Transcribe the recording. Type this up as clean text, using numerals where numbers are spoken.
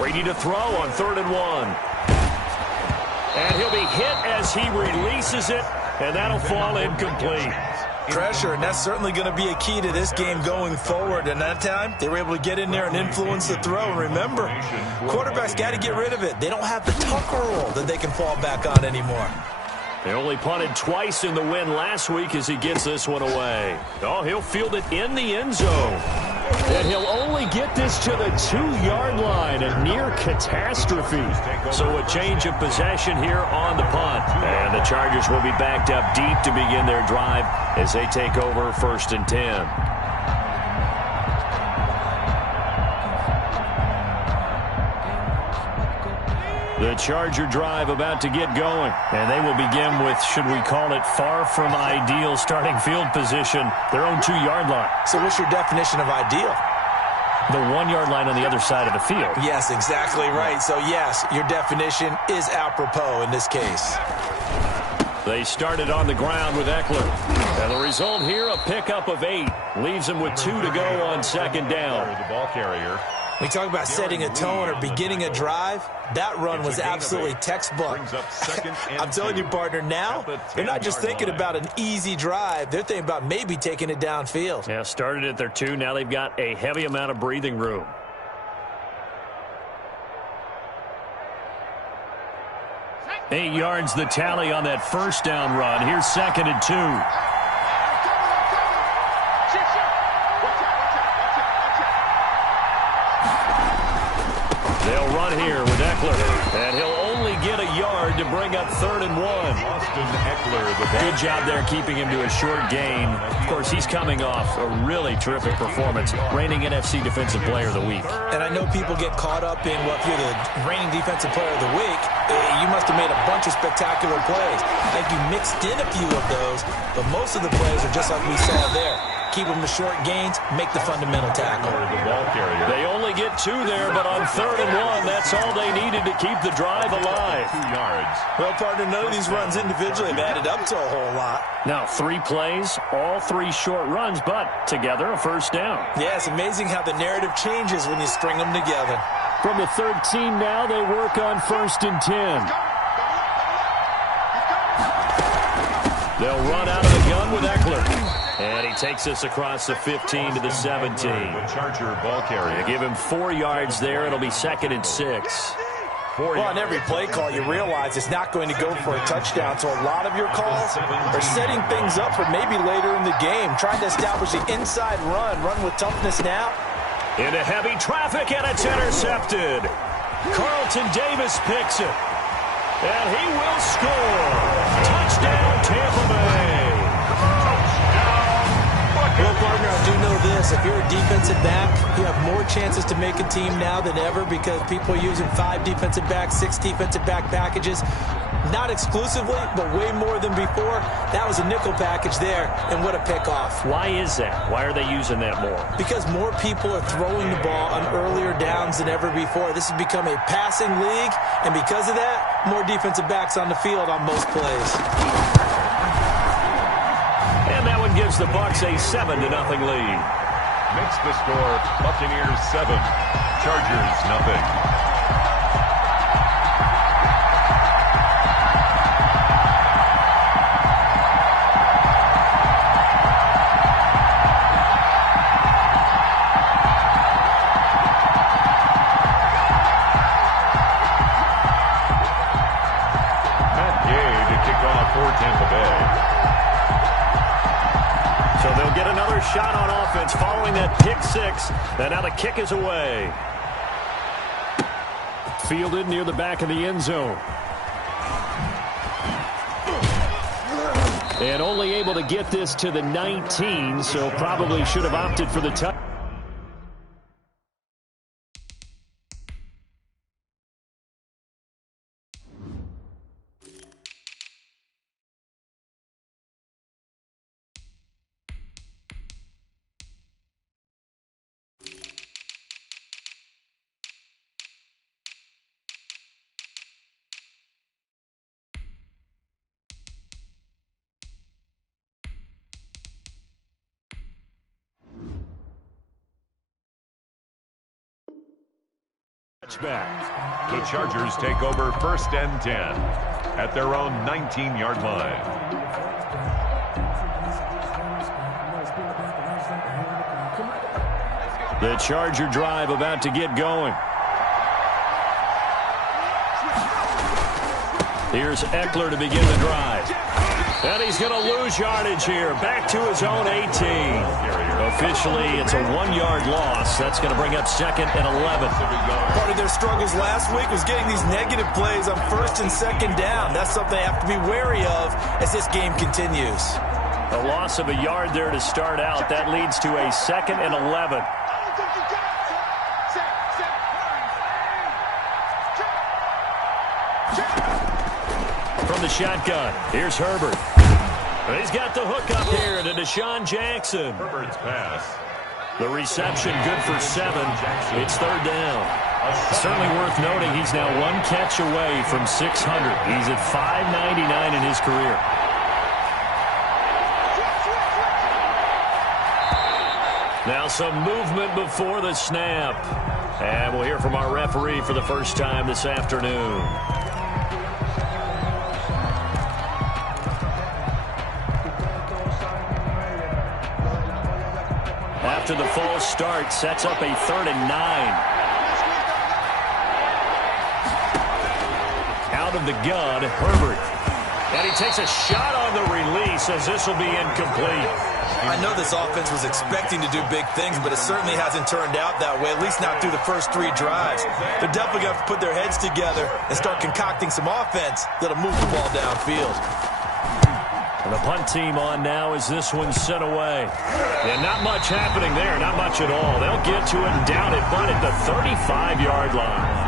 Ready to throw on 3rd and 1. And he'll be hit as he releases it, and that'll fall incomplete. Pressure, and that's certainly going to be a key to this game going forward. And that time, they were able to get in there and influence the throw. And remember, quarterbacks got to get rid of it. They don't have the Tucker rule that they can fall back on anymore. They only punted twice in the win last week as he gets this one away. Oh, he'll field it in the end zone. And he'll only get this to the 2-yard line, a near catastrophe. So a change of possession here on the punt. And the Chargers will be backed up deep to begin their drive as they take over 1st and 10. The Charger drive about to get going. And they will begin with, should we call it, far from ideal starting field position, their own 2-yard line. So what's your definition of ideal? The 1-yard line on the other side of the field. Yes, exactly right. So, yes, your definition is apropos in this case. They started on the ground with Eckler. And the result here, a pickup of 8. Leaves them with 2 to go on 2nd down. The ball carrier. We talk about setting a tone or beginning a drive. That run was absolutely textbook. I'm telling you, partner, now they're not just thinking about an easy drive. They're thinking about maybe taking it downfield. Yeah, started at their 2. Now they've got a heavy amount of breathing room. Eight yards the tally on that 1st down run. Here's 2nd and 2. They'll run here with Eckler, and he'll only get a yard to bring up 3rd and 1. Austin Eckler, Good job there keeping him to a short gain. Of course, he's coming off a really terrific performance, reigning NFC Defensive Player of the Week. And I know people get caught up in, well, if you're the reigning Defensive Player of the Week, you must have made a bunch of spectacular plays. I think you mixed in a few of those, but most of the plays are just like we saw there. Keep them to short gains, make the fundamental tackle. They only get 2 there, but on 3rd and 1, that's all they needed to keep the drive alive. 2 yards. Well, partner, none of these runs individually have added up to a whole lot. Now, 3 plays, all 3 short runs, but together a 1st down. Yeah, it's amazing how the narrative changes when you string them together. From the 13 now, they work on 1st and 10. They'll run out of the gun with Eckler. And he takes us across the 15 to the 17. The Charger ball carrier. Give him 4 yards there. It'll be 2nd and 6. Well, on every play call, you realize it's not going to go for a touchdown. So a lot of your calls are setting things up for maybe later in the game, trying to establish the inside run with toughness now. Into heavy traffic, and it's intercepted. Carlton Davis picks it. And he will score. Touchdown, Tampa Bay. Well, partner, I do know this. If you're a defensive back, you have more chances to make a team now than ever because people are using 5 defensive backs, 6 defensive back packages. Not exclusively, but way more than before. That was a nickel package there, and what a pickoff. Why is that? Why are they using that more? Because more people are throwing the ball on earlier downs than ever before. This has become a passing league, and because of that, more defensive backs on the field on most plays. And that one gives the Bucs a 7-0 lead. Makes the score Buccaneers 7, Chargers nothing. So they'll get another shot on offense following that pick 6. And now the kick is away. Fielded near the back of the end zone. And only able to get this to the 19, so probably should have opted for the touch. Back. The Chargers take over 1st and 10 at their own 19-yard line. The Charger drive about to get going. Here's Eckler to begin the drive. And he's going to lose yardage here. Back to his own 18. Officially, it's a 1-yard loss. That's going to bring up 2nd and 11. Part of their struggles last week was getting these negative plays on 1st and 2nd down. That's something they have to be wary of as this game continues. A loss of a yard there to start out. That leads to a 2nd and 11. From the shotgun, here's Herbert. He's got the hook up here to Deshaun Jackson. Herbert's pass. The reception good for 7. It's 3rd down. Certainly worth noting he's now 1 catch away from 600. He's at 599 in his career. Now some movement before the snap. And we'll hear from our referee for the first time this afternoon. After the false start, sets up a 3rd and 9. Out of the gun, Herbert. And he takes a shot on the release as this will be incomplete. I know this offense was expecting to do big things, but it certainly hasn't turned out that way, at least not through the first 3 drives. They're definitely going to have to put their heads together and start concocting some offense that'll move the ball downfield. And the punt team on now as this one's sent away. And not much happening there, not much at all. They'll get to it and down it, but at the 35-yard line.